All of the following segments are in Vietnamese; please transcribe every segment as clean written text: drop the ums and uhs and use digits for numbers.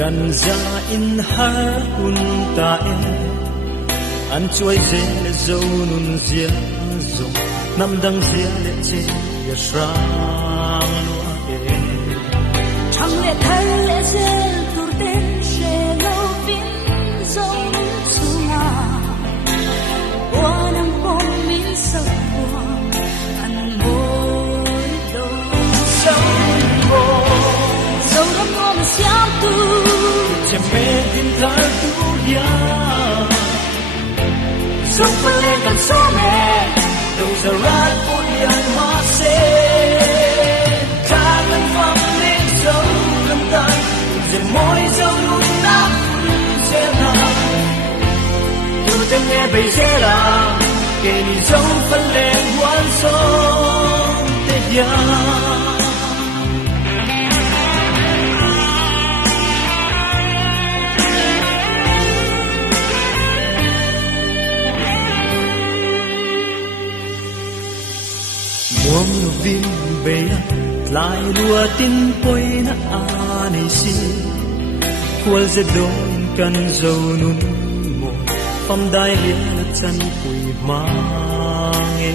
gần ra in har un ta an chuai ze le zo nun zia zo nam dang zia le che ya shrang lo thang le thar le zel tur ten she lo vin zo sunga wanam pom min so an boy do so bo so ram nom siam tu che me tin thar tu ya so pale kan so me those are right for young Marse Thailand from the soul of time the moi so na se na tu te nghe bây giờ là kể đi giống phân lên quan sông te ya muông vinh bê lại lúa tin bôi na anh si quay giật đôi căn dầu nun mồ phong đai liệt chân quỳ mang nghe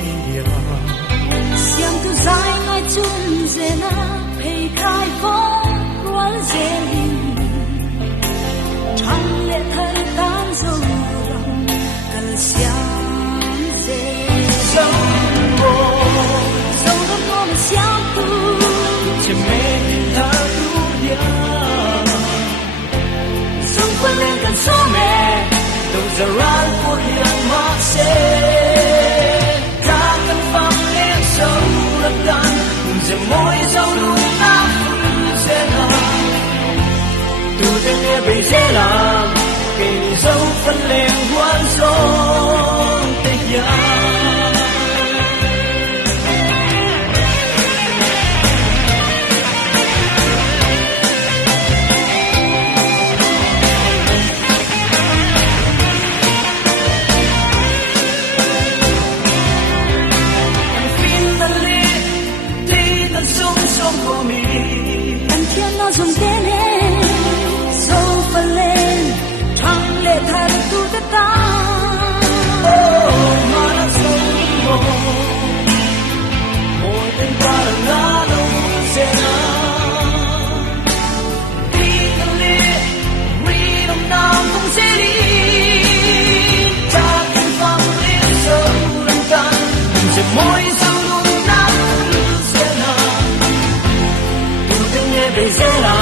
siam tu zai ngai chun zena pei khai phong rual zelin thang le thai tan zo ram kal siam ze zo bo zo ram nom siam tu che me ta tu ya song quan lên kan so me those are right for young Marse ta cần phong lên sâu lấp đan giờ môi dâu luôn nát sẽ là tu tên nghe bây giờ là kể dâu phân lên hoan sông tây ya dùng tên em sâu phần lên thăng lệ thật tu tất cả mà đã sâu một tên qua là lá đâu sẽ đi cần liệt vì đồng nào cũng sẽ đi ta cần phong lên sâu lần tan giờ môi sâu luôn nát sẽ là tu tên nghe bây giờ là